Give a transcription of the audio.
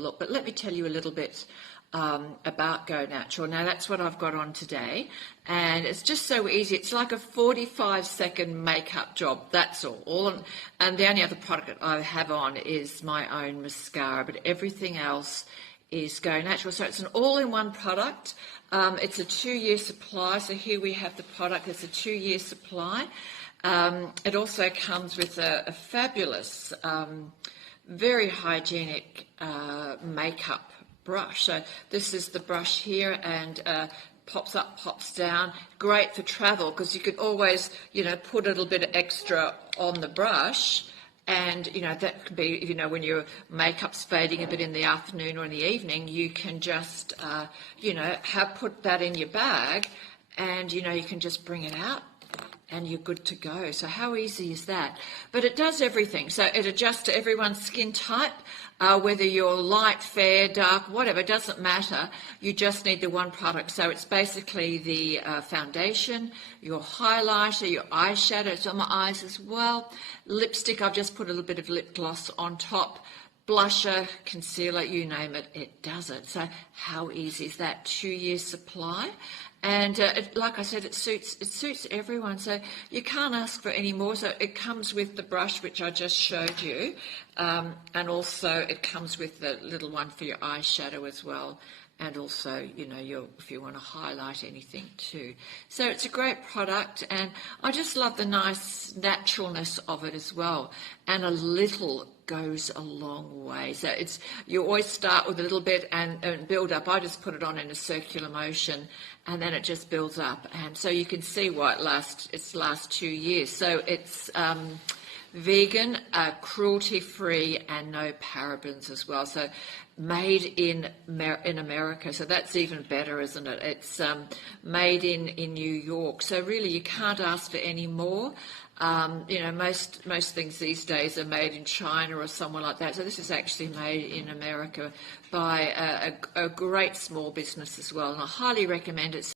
look. But let me tell you a little bit about iGoNatural. Now that's what I've got on today, and it's just so easy. It's like a 45-second makeup job, that's all. And the only other product I have on is my own mascara, but everything else is iGoNatural. So it's an all-in-one product. It's a 2-year supply. So here we have the product. It's a 2-year supply. It also comes with a fabulous, very hygienic makeup brush. So this is the brush here, and pops up, pops down. Great for travel, because you can always, put a little bit of extra on the brush. And, that could be, when your makeup's fading a bit in the afternoon or in the evening, you can just, put that in your bag, and, you can just bring it out and you're good to go. So how easy is that? But it does everything. So it adjusts to everyone's skin type, whether you're light, fair, dark, whatever, it doesn't matter. You just need the one product. So it's basically the foundation, your highlighter, your eyeshadow. It's on my eyes as well. Lipstick, I've just put a little bit of lip gloss on top. Blusher, concealer, you name it, it does it. So how easy is that? 2-year supply. And like I said, it suits everyone, so you can't ask for any more. So it comes with the brush, which I just showed you, and also it comes with the little one for your eyeshadow as well, and also, if you want to highlight anything too. So it's a great product, and I just love the nice naturalness of it as well, and a little goes a long way. So you always start with a little bit and build up. I just put it on in a circular motion, and then it just builds up. And so you can see why it lasts 2 years. So it's vegan, cruelty-free, and no parabens as well. So made in America. So that's even better, isn't it? It's made in New York. So really you can't ask for any more. Most things these days are made in China or somewhere like that. So this is actually made in America by a great small business as well. And I highly recommend it.